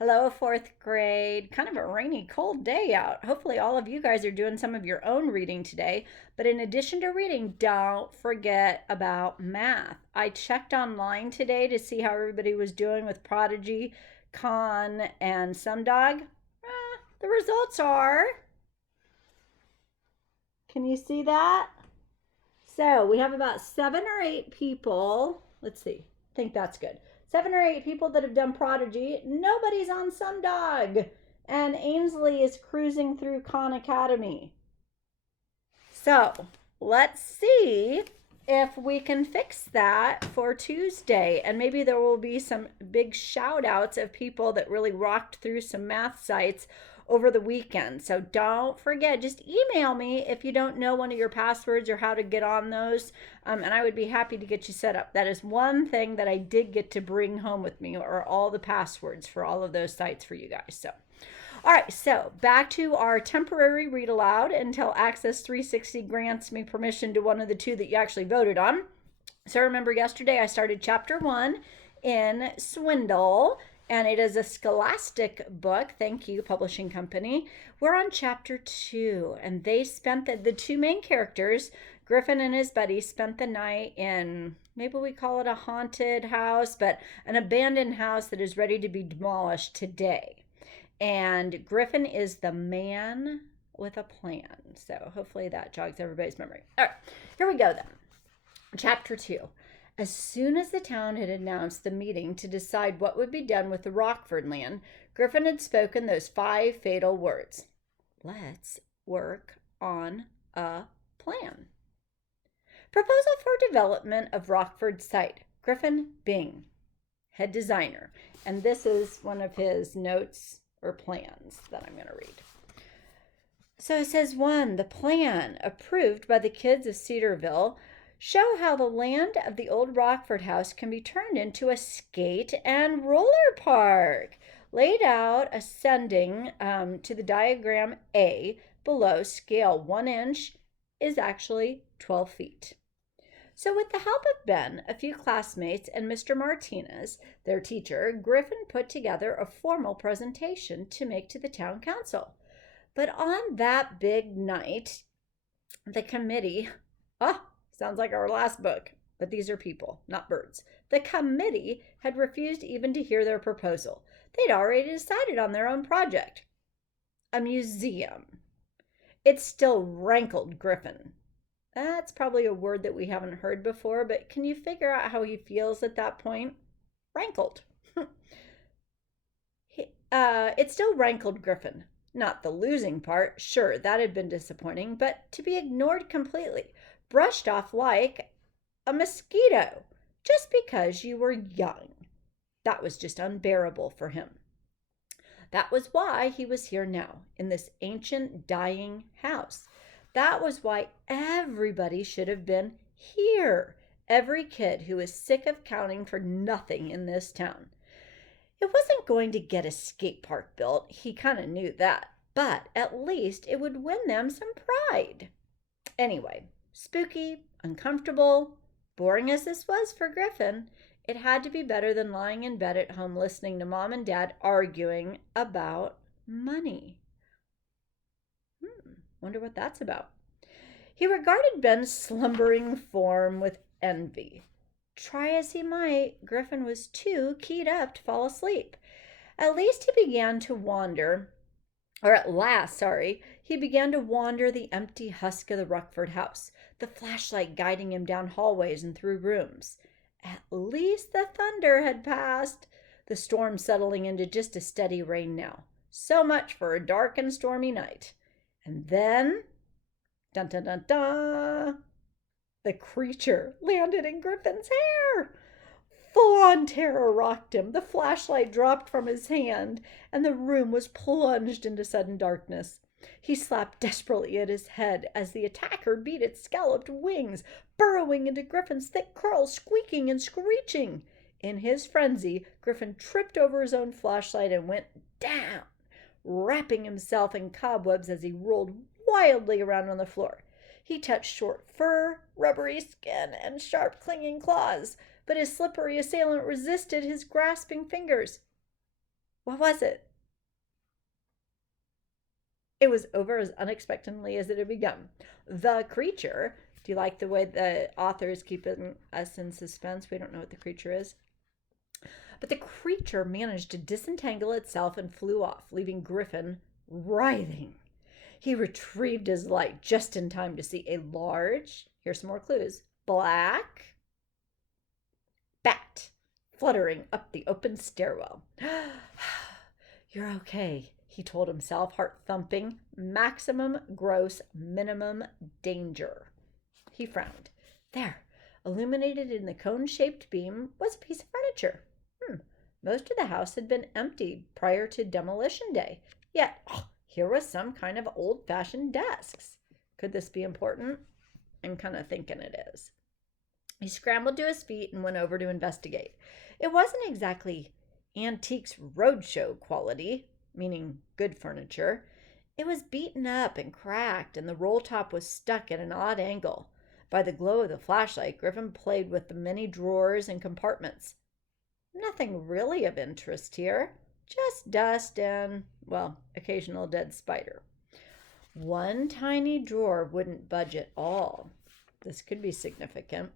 Hello, fourth grade. Kind of a rainy, cold day out. Hopefully, all of you guys are doing some of your own reading today. But in addition to reading, don't forget about math. I checked online today to see how everybody was doing with Prodigy, Khan, and Sumdog. The results are, can you see that? So we have about 7 or 8 people. Let's see. I think that's good. 7 or 8 people that have done Prodigy. Nobody's on Sumdog. And Ainsley is cruising through Khan Academy. So let's see if we can fix that for Tuesday. And maybe there will be some big shout outs of people that really rocked through some math sites over the weekend. So don't forget, just email me if you don't know one of your passwords or how to get on those. And I would be happy to get you set up. That is one thing that I did get to bring home with me, or all the passwords for all of those sites for you guys. So all right, so back to our temporary read aloud until Access 360 grants me permission to one of the two that you actually voted on. So remember, yesterday I started chapter 1 in Swindle, and it is a Scholastic book. Thank you, publishing company. We're on chapter 2, and they spent the two main characters, Griffin and his buddy, spent the night in, maybe we call it a haunted house, but an abandoned house that is ready to be demolished today. And Griffin is the man with a plan. So hopefully that jogs everybody's memory. All right, here we go then. Chapter 2. As soon as the town had announced the meeting to decide what would be done with the Rockford land, Griffin had spoken those 5 fatal words. Let's work on a plan. Proposal for development of Rockford site. Griffin Bing, head designer. And this is one of his notes or plans that I'm going to read. So it says 1, the plan approved by the kids of Cedarville show how the land of the old Rockford house can be turned into a skate and roller park. Laid out ascending to the diagram A below, scale 1 inch is actually 12 feet. So, with the help of Ben, a few classmates, and Mr. Martinez, their teacher, Griffin put together a formal presentation to make to the town council. But on that big night, the committee, sounds like our last book, but these are people, not birds. The committee had refused even to hear their proposal. They'd already decided on their own project, a museum. It still rankled Griffin. That's probably a word that we haven't heard before, but can you figure out how he feels at that point? Rankled. It still rankled Griffin. Not the losing part, sure, that had been disappointing, but to be ignored completely, brushed off like a mosquito, just because you were young. That was just unbearable for him. That was why he was here now, in this ancient dying house. That was why everybody should have been here. Every kid who was sick of counting for nothing in this town. It wasn't going to get a skate park built, he kind of knew that, but at least it would win them some pride. Anyway, spooky, uncomfortable, boring as this was for Griffin, it had to be better than lying in bed at home listening to Mom and Dad arguing about money. Wonder what that's about. He regarded Ben's slumbering form with envy. Try as he might, Griffin was too keyed up to fall asleep. At least he began to wander, or at last, he began to wander the empty husk of the Rockford house, the flashlight guiding him down hallways and through rooms. At least the thunder had passed, the storm settling into just a steady rain now. So much for a dark and stormy night. And then, dun dun dun dun, the creature landed in Griffin's hair. Full-on terror rocked him. The flashlight dropped from his hand, and the room was plunged into sudden darkness. He slapped desperately at his head as the attacker beat its scalloped wings, burrowing into Griffin's thick curls, squeaking and screeching. In his frenzy, Griffin tripped over his own flashlight and went down, wrapping himself in cobwebs as he rolled wildly around on the floor. He touched short fur, rubbery skin, and sharp clinging claws, but his slippery assailant resisted his grasping fingers. What was it? It was over as unexpectedly as it had begun. The creature. Do you like the way the author is keeping us in suspense? We don't know what the creature is. But the creature managed to disentangle itself and flew off, leaving Griffin writhing. He retrieved his light just in time to see a large, here's some more clues, black bat fluttering up the open stairwell. You're okay, he told himself, heart thumping. Maximum gross minimum danger. He frowned. There, illuminated in the cone-shaped beam, was a piece of furniture. Most of the house had been empty prior to demolition day. Yet, here was some kind of old-fashioned desks. Could this be important? I'm kind of thinking it is. He scrambled to his feet and went over to investigate. It wasn't exactly Antiques Roadshow quality, meaning good furniture. It was beaten up and cracked, and the roll top was stuck at an odd angle. By the glow of the flashlight, Griffin played with the many drawers and compartments. Nothing really of interest here. Just dust and, well, occasional dead spider. One tiny drawer wouldn't budge at all. This could be significant.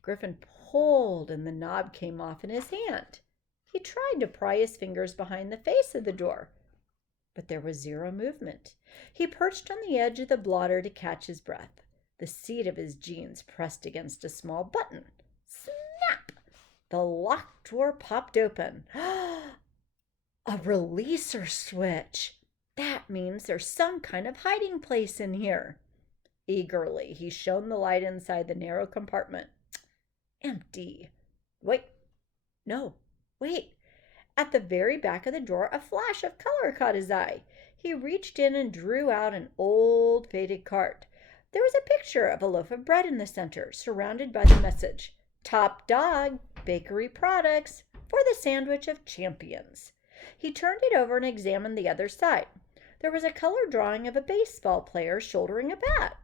Griffin pulled and the knob came off in his hand. He tried to pry his fingers behind the face of the drawer, but there was zero movement. He perched on the edge of the blotter to catch his breath. The seat of his jeans pressed against a small button. Snap! The locked drawer popped open. A releaser switch. That means there's some kind of hiding place in here. Eagerly, he shone the light inside the narrow compartment. Empty. Wait. No. Wait. At the very back of the drawer, a flash of color caught his eye. He reached in and drew out an old, faded card. There was a picture of a loaf of bread in the center, surrounded by the message, Top Dog Bakery Products for the Sandwich of Champions. He turned it over and examined the other side. There was a color drawing of a baseball player shouldering a bat.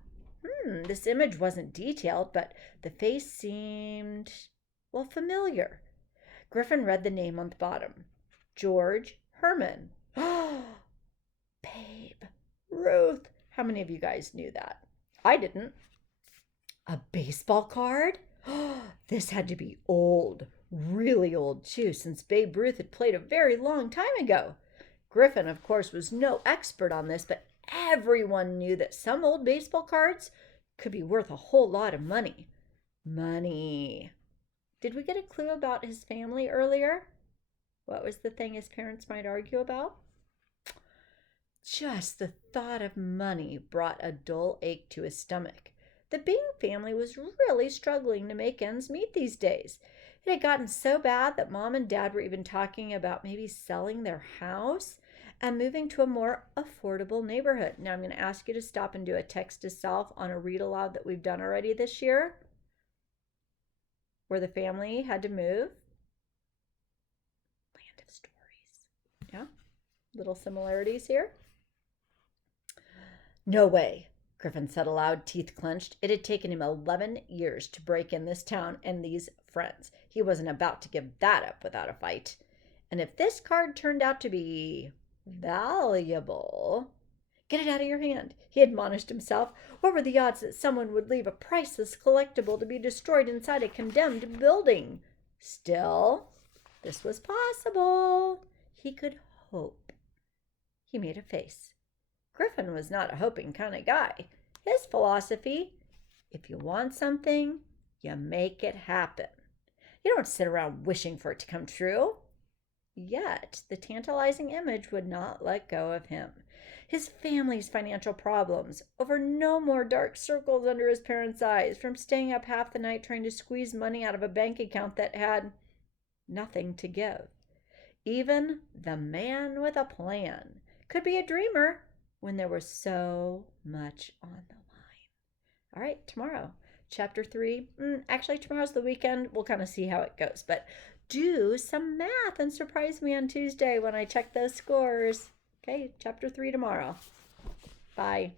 This image wasn't detailed, but the face seemed, well, familiar. Griffin read the name on the bottom. George Herman. Babe Ruth. How many of you guys knew that? I didn't. A baseball card? This had to be old. Really old, too, since Babe Ruth had played a very long time ago. Griffin, of course, was no expert on this, but everyone knew that some old baseball cards could be worth a whole lot of money. Money. Did we get a clue about his family earlier? What was the thing his parents might argue about? Just the thought of money brought a dull ache to his stomach. The Bing family was really struggling to make ends meet these days. It had gotten so bad that Mom and Dad were even talking about maybe selling their house and moving to a more affordable neighborhood. Now I'm going to ask you to stop and do a text to self on a read aloud that we've done already this year, where the family had to move. Land of Stories. Yeah, little similarities here. No way, Griffin said aloud, teeth clenched. It had taken him 11 years to break in this town and these friends. He wasn't about to give that up without a fight. And if this card turned out to be valuable... Get it out of your hand, he admonished himself. What were the odds that someone would leave a priceless collectible to be destroyed inside a condemned building? Still, this was possible. He could hope. He made a face. Griffin was not a hoping kind of guy. His philosophy, if you want something, you make it happen. You don't sit around wishing for it to come true. Yet, the tantalizing image would not let go of him. His family's financial problems, over no more dark circles under his parents' eyes from staying up half the night trying to squeeze money out of a bank account that had nothing to give. Even the man with a plan could be a dreamer when there was so much on the line. All right, tomorrow, chapter 3. Actually, tomorrow's the weekend. We'll kind of see how it goes. But do some math and surprise me on Tuesday when I check those scores. Okay, chapter 3 tomorrow. Bye.